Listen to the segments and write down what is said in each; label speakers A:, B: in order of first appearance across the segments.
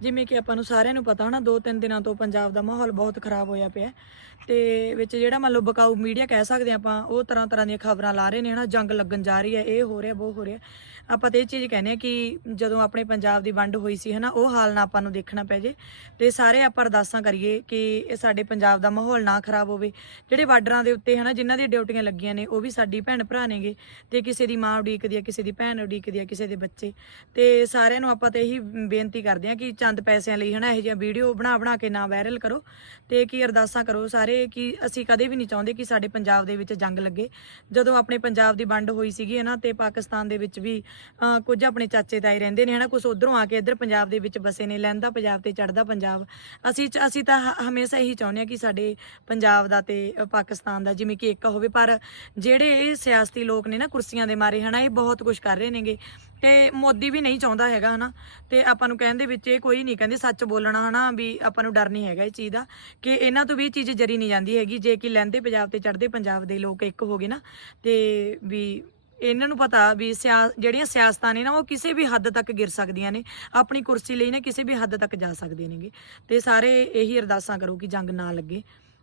A: ਜਿਵੇਂ ਕਿ ਆਪਾਂ ਨੂੰ ਸਾਰਿਆਂ ਨੂੰ ਪਤਾ ਹਨਾ ਦੋ ਤਿੰਨ ਦਿਨਾਂ ਤੋਂ ਪੰਜਾਬ ਦਾ ਮਾਹੌਲ ਬਹੁਤ ਖਰਾਬ ਹੋਇਆ ਪਿਆ ਹੈ। ਤੇ ਵਿੱਚ ਜਿਹੜਾ ਮੰਨ ਲਓ ਬਕਾਊ ਮੀਡੀਆ ਕਹਿ ਸਕਦੇ ਹਾਂ ਆਪਾਂ, ਉਹ ਤਰ੍ਹਾਂ ਤਰ੍ਹਾਂ ਦੀਆਂ ਖਬਰਾਂ ਲਾ ਰਹੇ ਨੇ, ਹਨਾ, ਜੰਗ ਲੱਗਣ ਜਾ ਰਹੀ ਹੈ, ਇਹ ਹੋ ਰਿਹਾ, ਉਹ ਹੋ ਰਿਹਾ ਆਪਾਂ ਤੇ ਇਹ ਚੀਜ਼ ਕਹਿੰਦੇ ਆ ਕਿ ਜਦੋਂ ਆਪਣੇ ਪੰਜਾਬ ਦੀ ਵੰਡ ਹੋਈ ਸੀ, ਹਨਾ, ਉਹ ਹਾਲ ਨਾ ਆਪਾਂ ਨੂੰ ਦੇਖਣਾ ਪੈ ਜੇ। ਤੇ ਸਾਰੇ ਆਪਾਂ ਅਰਦਾਸਾਂ ਕਰੀਏ ਕਿ ਇਹ ਸਾਡੇ ਪੰਜਾਬ ਦਾ ਮਾਹੌਲ ਨਾ ਖਰਾਬ ਹੋਵੇ। ਜਿਹੜੇ ਬਾਰਡਰਾਂ ਦੇ ਉੱਤੇ, ਹਨਾ, ਜਿਨ੍ਹਾਂ ਦੀਆਂ ਡਿਊਟੀਆਂ ਲੱਗੀਆਂ ਨੇ, ਉਹ ਵੀ ਸਾਡੀ ਭੈਣ ਭਰਾ ਨੇਗੇ। ਤੇ ਕਿਸੇ ਦੀ ਮਾਂ ਉਡੀਕਦੀ ਆ, ਕਿਸੇ ਦੀ ਭੈਣ ਉਡੀਕਦੀ ਆ, ਕਿਸੇ ਦੇ ਬੱਚੇ। ਤੇ ਸਾਰਿਆਂ ਨੂੰ ਆਪਾਂ ਤੇ ਇਹੀ ਬੇਨਤੀ ਕਰਦੇ ਆ ਕਿ ਚੰਦ ਪੈਸਿਆਂ ਲਈ, ਹਨਾ, ਇਹੋ ਜਿਹੀਆਂ ਵੀਡੀਓ ਬਣਾ ਬਣਾ ਕੇ ਨਾ ਵਾਇਰਲ ਕਰੋ। ਤੇ ਕੀ ਅਰਦਾਸਾਂ ਕਰੋ ਸਾਰੇ ਕਿ ਅਸੀਂ ਕਦੇ ਵੀ ਨਹੀਂ ਚਾਹੁੰਦੇ ਕਿ ਸਾਡੇ ਪੰਜਾਬ ਦੇ ਵਿੱਚ ਜੰਗ ਲੱਗੇ। ਜਦੋਂ ਆਪਣੇ ਪੰਜਾਬ ਦੀ ਵੰਡ ਹੋਈ ਸੀਗੀ, ਹਨਾ, ਤੇ ਪਾਕਿਸਤਾਨ ਦੇ ਵਿੱਚ ਵੀ ਕੁਝ ਆਪਣੇ ਚਾਚੇ ਤਾਏ ਰਹਿੰਦੇ ਨੇ, ਹਨਾ ਕੁਝ ਉਧਰੋਂ ਆ ਕੇ ਇੱਧਰ ਪੰਜਾਬ ਦੇ ਵਿੱਚ ਬਸੇ ਨੇ ਲਹਿੰਦਾ ਪੰਜਾਬ ਤੇ ਚੜਦਾ ਪੰਜਾਬ। ਅਸੀਂ ਚ- ਅਸੀਂ ਤਾਂ ਹ- ਹਮੇਸ਼ਾ ਇਹੀ ਚਾਹੁੰਦੇ ਆ ਕਿ ਸਾਡੇ ਪੰਜਾਬ ਦਾ ਤੇ ਪਾਕਿਸਤਾਨ ਦਾ ਜਿਵੇਂ ਕਿ ਇੱਕ ਹੋਵੇ, ਪਰ ਜਿਹੜੇ ਇਹ ਸਿਆਸਤੀ ਲੋਕ ਨੇ ਨਾ ਕੁਰਸੀਆਂ ਦੇ ਮਾਰੇ, ਹਨਾ, ਇਹ ਬਹੁਤ ਕੁਝ ਕਰ ਰਹੇ ਨੇਗੇ। ਤੇ ਮੋਦੀ ਵੀ ਨਹੀਂ ਚਾਹੁੰਦਾ ਹੈਗਾ, ਹਨਾ। ਤੇ ਆਪਾਂ ਨੂੰ ਕਹਿਣ ਦੇ ਵਿੱਚ ਇਹ ਕੋਈ ਨਹੀਂ ਕਹਿੰਦੇ ਸੱਚ ਬੋਲਣਾ, ਹਨਾ, ਵੀ ਆਪਾਂ ਨੂੰ ਡਰ ਨਹੀਂ ਹੈਗਾ ਇਹ ਚੀਜ਼ ਦਾ, ਕਿ ਇਹਨਾਂ ਤੋਂ ਵੀ ਇਹ ਚੀਜ਼ ਜਰੀ ਨਹੀਂ ਜਾਂਦੀ ਹੈਗੀ। ਜੇ ਕਿ ਲਹਿੰਦੇ ਪੰਜਾਬ ਤੇ ਚੜਦੇ ਪੰਜਾਬ ਦੇ ਲੋਕ ਇੱਕ ਹੋ ਗਏ ਨਾ, ਤੇ ਵੀ ਇਹਨਾਂ ਨੂੰ ਪਤਾ ਵੀ ਸਿਆ, ਜਿਹੜੀਆਂ ਸਿਆਸਤਾਂ ਨੇ ਨਾ, ਉਹ ਕਿਸੇ ਵੀ ਹੱਦ ਤੱਕ ਗਿਰ ਸਕਦੀਆਂ ਨੇ, ਆਪਣੀ ਕੁਰਸੀ ਲਈ ਨਾ ਕਿਸੇ ਵੀ ਹੱਦ ਤੱਕ ਜਾ ਸਕਦੇ ਨੇਗੇ। ਤੇ ਸਾਰੇ ਇਹੀ ਅਰਦਾਸਾਂ ਕਰੋ ਕਿ ਜੰਗ ਨਾ ਲੱਗੇ।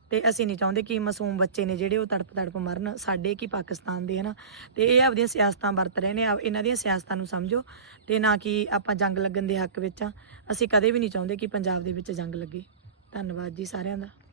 A: ਤੇ ਅਸੀਂ ਨਹੀਂ ਚਾਹੁੰਦੇ ਕਿ ਮਾਸੂਮ ਬੱਚੇ ਨੇ ਜਿਹੜੇ ਉਹ ਤੜਪ ਤੜਪ ਮਰਨ। ਸਾਡੇ ਕੀ ਪਾਕਿਸਤਾਨ ਦੇ ਹਨਾ ਤੇ ਇਹ ਆਪਦੀਆਂ ਸਿਆਸਤਾਂ ਵਰਤ ਰਹੇ ਨੇ। ਆਪ- ਇਹਨਾਂ ਦੀਆਂ ਸਿਆਸਤਾਂ ਨੂੰ ਸਮਝੋ। ਤੇ ਨਾ ਕਿ ਆਪਾਂ ਜੰਗ ਲੱਗਣ ਦੇ ਹੱਕ ਵਿੱਚ ਆ ਅਸੀਂ ਕਦੇ ਵੀ ਨਹੀਂ ਚਾਹੁੰਦੇ ਕਿ ਪੰਜਾਬ ਦੇ ਵਿੱਚ ਜੰਗ ਲੱਗੇ। ਧੰਨਵਾਦ ਜੀ ਸਾਰਿਆਂ ਦਾ।